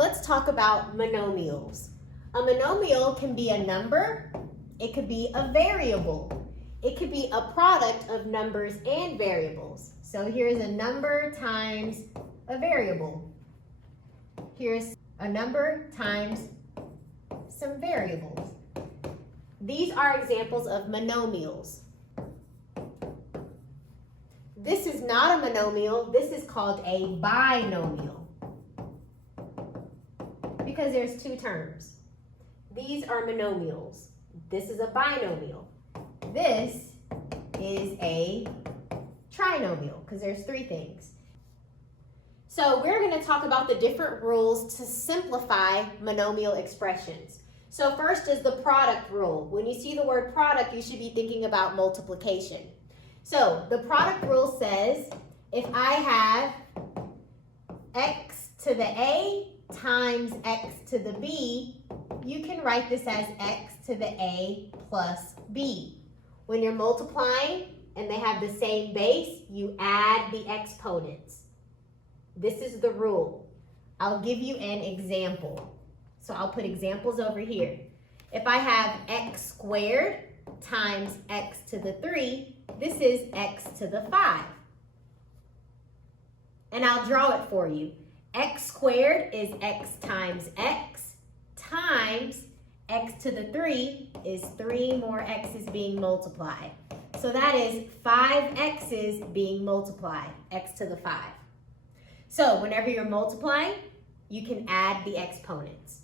let's talk about monomials. A monomial can be a number, it could be a variable, it could be a product of numbers and variables. So here's a number times a variable. Here's a number times some variables. These are examples of monomials. This is not a monomial, this is called a binomial because there's two terms. These are monomials. This is a binomial. This is a trinomial because there's three things. So we're going to talk about the different rules to simplify monomial expressions. So first is the product rule. When you see the word product, you should be thinking about multiplication. So the product rule says if I have x to the a times x to the b, you can write this as x to the a plus b. When you're multiplying and they have the same base, you add the exponents. This is the rule. I'll give you an example. So I'll put examples over here. If I have x squared times x to the 3, this is x to the 5. And I'll draw it for you. X squared is x times x times x to the 3 is 3 more x's being multiplied. So that is 5 x's being multiplied, x to the 5. So whenever you're multiplying, you can add the exponents.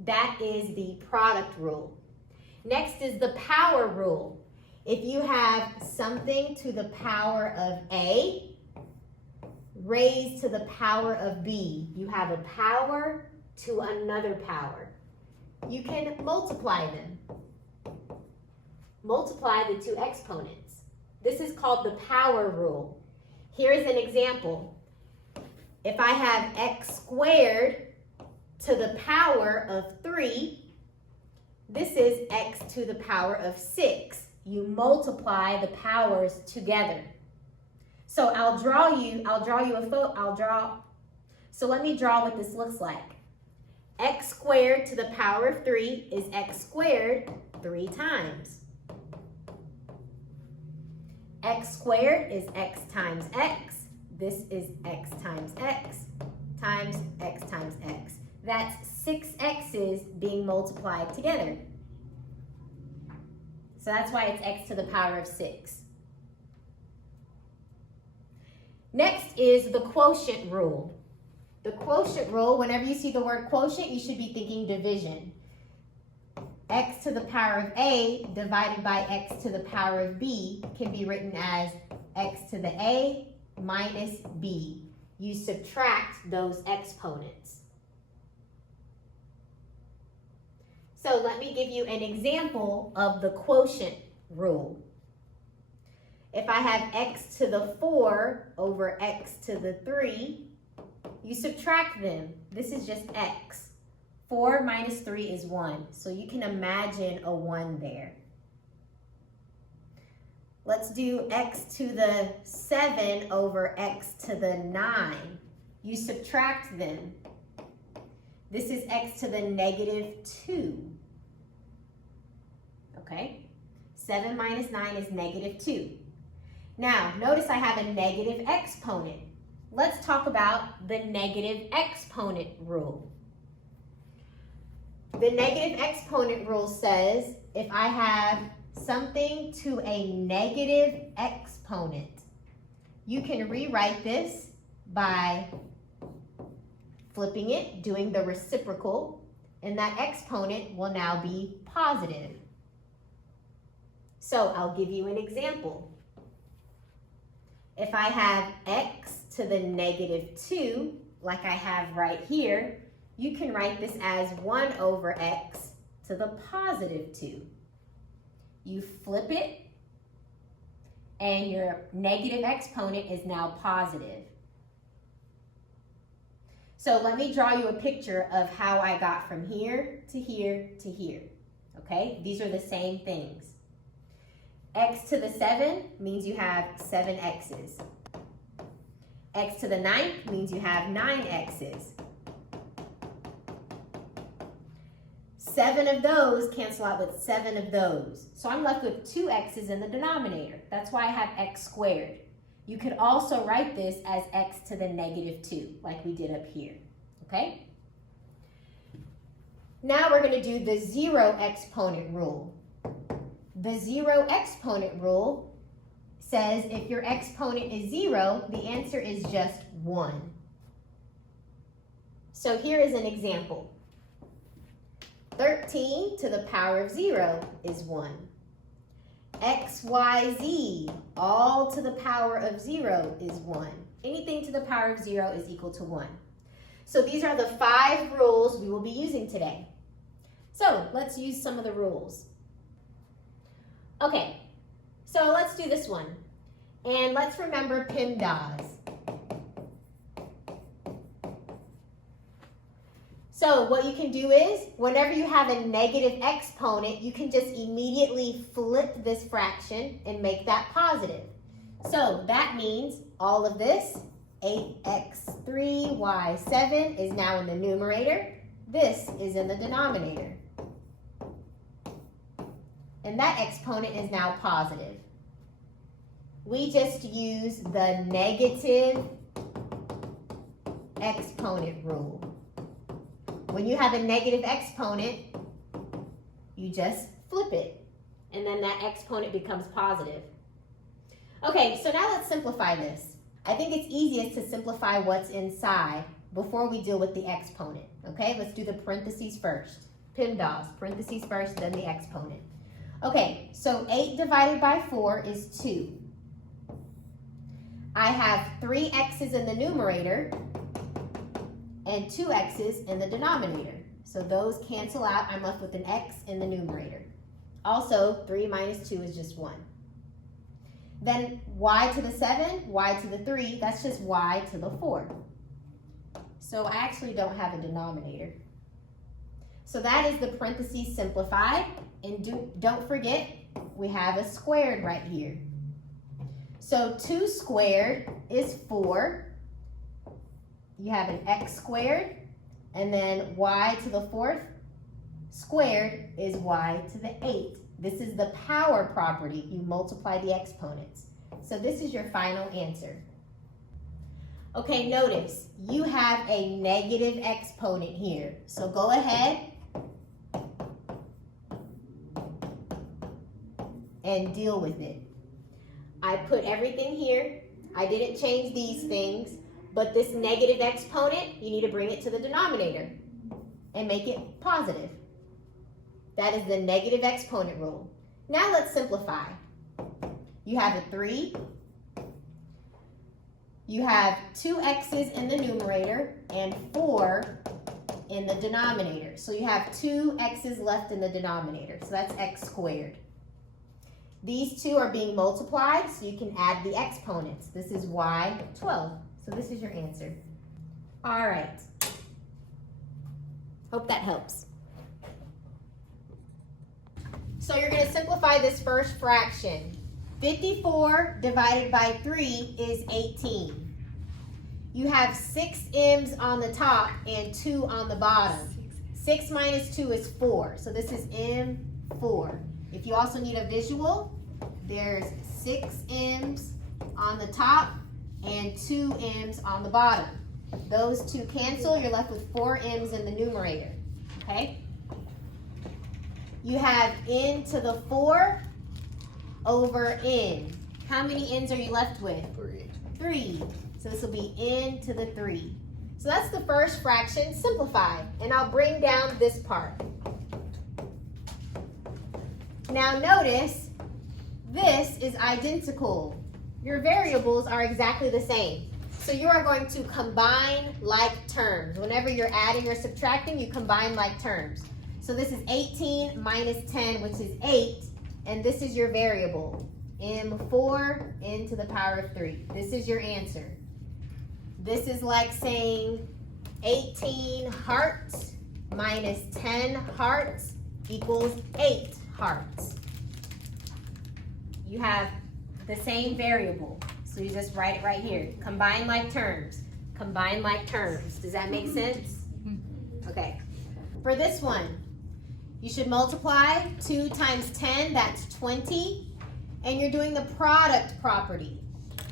That is the product rule. Next is the power rule. If you have something to the power of A raised to the power of B, you have a power to another power. You can multiply them. Multiply the two exponents. This is called the power rule. Here's an example. If I have x squared to the power of 3, this is x to the power of 6. You multiply the powers together. So so let me draw what this looks like. X squared to the power of 3 is x squared 3 times. X squared is x times x. This is x times x times x times x. That's 6 x's being multiplied together. So that's why it's x to the power of 6. Next is the quotient rule. The quotient rule, whenever you see the word quotient, you should be thinking division. X to the power of A divided by x to the power of B can be written as x to the A minus B. You subtract those exponents. So let me give you an example of the quotient rule. If I have x to the 4 over x to the 3, you subtract them. This is just x. 4 minus 3 is 1. So you can imagine a 1 there. Let's do x to the 7 over x to the 9. You subtract them. This is x to the negative 2. Okay? 7 minus 9 is negative 2. Now, notice I have a negative exponent. Let's talk about the negative exponent rule. The negative exponent rule says if I have something to a negative exponent, you can rewrite this by flipping it, doing the reciprocal, and that exponent will now be positive. So I'll give you an example. If I have x to the negative 2, like I have right here, you can write this as 1 over x to the positive 2. You flip it, and your negative exponent is now positive. So let me draw you a picture of how I got from here to here to here. Okay, these are the same things. X to the 7 means you have 7 x's. X to the 9th means you have 9 x's. 7 of those cancel out with 7 of those. So I'm left with 2 x's in the denominator. That's why I have x squared. You could also write this as x to the negative 2, like we did up here, okay? Now we're going to do the 0 exponent rule. The 0 exponent rule says if your exponent is 0, the answer is just 1. So here is an example. 13 to the power of 0 is 1. X, Y, Z, all to the power of 0 is 1. Anything to the power of 0 is equal to 1. So these are the 5 rules we will be using today. So let's use some of the rules. Okay, so let's do this one. And let's remember PEMDAS. So what you can do is, whenever you have a negative exponent, you can just immediately flip this fraction and make that positive. So that means all of this, 8x3y7 is now in the numerator. This is in the denominator. And that exponent is now positive. We just use the negative exponent rule. When you have a negative exponent, you just flip it, and then that exponent becomes positive. Okay, so now let's simplify this. I think it's easiest to simplify what's inside before we deal with the exponent. Okay, let's do the parentheses first. PEMDAS, parentheses first, then the exponent. Okay, so 8 divided by 4 is 2. I have 3 x's in the numerator and 2 x's in the denominator. So those cancel out. I'm left with an x in the numerator. Also, 3 minus 2 is just 1. Then y to the 7, y to the 3, that's just y to the 4. So I actually don't have a denominator. So that is the parentheses simplified. And don't forget, we have a squared right here. So 2 squared is 4. You have an x squared, and then y to the 4th squared is y to the 8th. This is the power property. You multiply the exponents. So this is your final answer. Okay, notice you have a negative exponent here. So go ahead and deal with it. I put everything here. I didn't change these things. But this negative exponent, you need to bring it to the denominator and make it positive. That is the negative exponent rule. Now let's simplify. You have a 3. You have 2 x's in the numerator and 4 in the denominator. So you have 2 x's left in the denominator. So that's x squared. These two are being multiplied, so you can add the exponents. This is y12. So this is your answer. All right. Hope that helps. So you're going to simplify this first fraction. 54 divided by 3 is 18. You have 6 m's on the top and 2 on the bottom. 6 minus 2 is 4. So this is m4. If you also need a visual, there's 6 m's on the top and 2 m's on the bottom. Those two cancel, you're left with 4 m's in the numerator, okay? You have n to the 4 over n. How many n's are you left with? 3. 3. So this will be n to the 3. So that's the first fraction simplified, and I'll bring down this part. Now notice, this is identical. Your variables are exactly the same. So you are going to combine like terms. Whenever you're adding or subtracting, you combine like terms. So this is 18 minus 10, which is 8, and this is your variable, m4 n to the power of 3. This is your answer. This is like saying 18 hearts minus 10 hearts equals 8 hearts. You have the same variable, so you just write it right here. Combine like terms. Combine like terms. Does that make sense? Okay. For this one, You should multiply 2 times 10, that's 20. And you're doing the product property,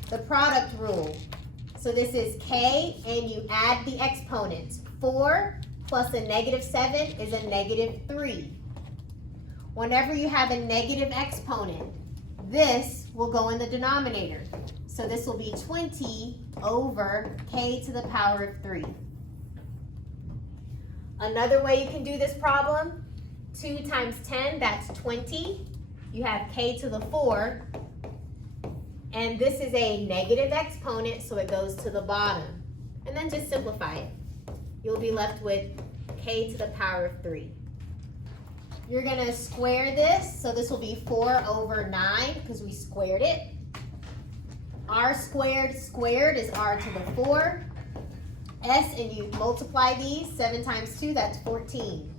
the product rule. So this is k, and you add the exponents. 4 plus a negative 7 is a negative 3. Whenever you have a negative exponent, this will go in the denominator. So this will be 20 over k to the power of 3. Another way you can do this problem, 2 times 10, that's 20. You have k to the 4. And this is a negative exponent, so it goes to the bottom. And then just simplify it. You'll be left with k to the power of 3. You're going to square this, so this will be 4 over 9 because we squared it. R squared squared is r to the 4. S, and you multiply these, 7 times 2, that's 14.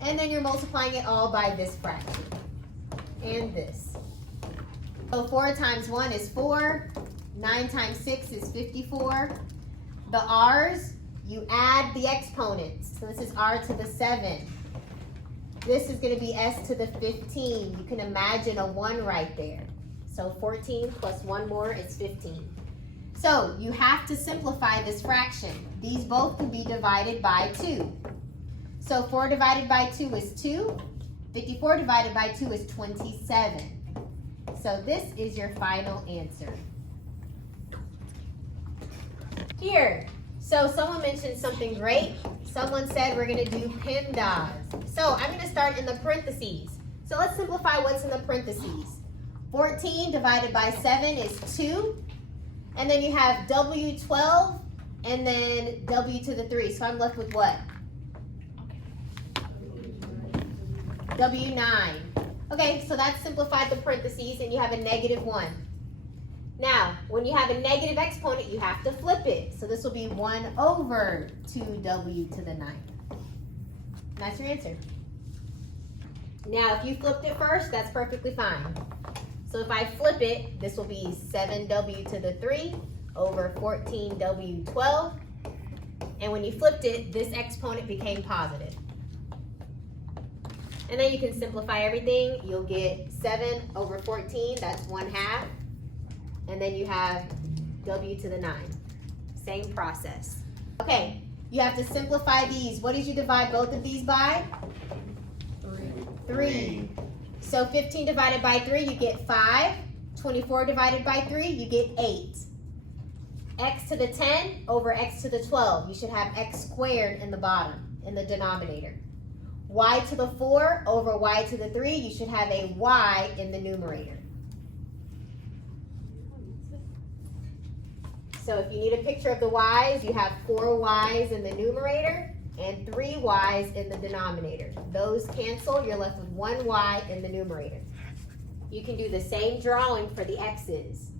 And then you're multiplying it all by this fraction. And this. So 4 times 1 is 4. 9 times 6 is 54. The r's, you add the exponents. So this is r to the 7. This is going to be s to the 15. You can imagine a 1 right there. So 14 plus 1 more is 15. So you have to simplify this fraction. These both can be divided by 2. So 4 divided by 2 is 2. 54 divided by 2 is 27. So this is your final answer. Here, so someone mentioned something great. Someone said we're going to do PEMDAS. So I'm going to start in the parentheses. So let's simplify what's in the parentheses. 14 divided by 7 is 2. And then you have W12 and then W to the 3. So I'm left with what? W9. Okay, so that's simplified the parentheses, and you have a negative 1. Now, when you have a negative exponent, you have to flip it. So this will be 1 over 2W to the 9. That's your answer. Now, if you flipped it first, that's perfectly fine. So if I flip it, this will be 7W to the 3 over 14W12. And when you flipped it, this exponent became positive. And then you can simplify everything. You'll get 7 over 14, that's 1/2. And then you have W to the 9. Same process. Okay, you have to simplify these. What did you divide both of these by? 3. So 15 divided by 3, you get 5. 24 divided by 3, you get 8. X to the 10 over x to the 12. You should have x squared in the bottom, in the denominator. Y to the 4 over y to the 3, you should have a y in the numerator. So if you need a picture of the y's, you have 4 y's in the numerator and 3 y's in the denominator. Those cancel, you're left with 1 y in the numerator. You can do the same drawing for the x's.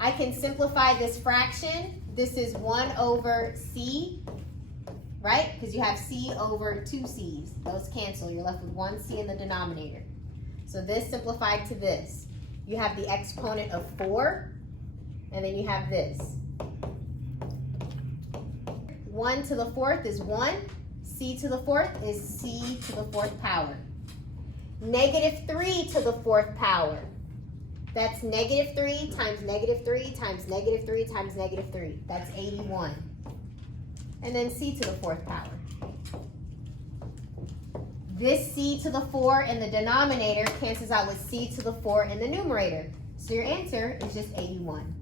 I can simplify this fraction. This is 1 over c, right? Because you have c over 2 c's. Those cancel. You're left with 1 c in the denominator. So this simplified to this. You have the exponent of 4, and then you have this. 1 to the 4th is 1. C to the 4th is c to the 4th power. Negative 3 to the 4th power. That's negative 3 times negative 3 times negative 3 times negative 3. That's 81. And then c to the 4th power. This c to the 4 in the denominator cancels out with c to the 4 in the numerator. So your answer is just 81.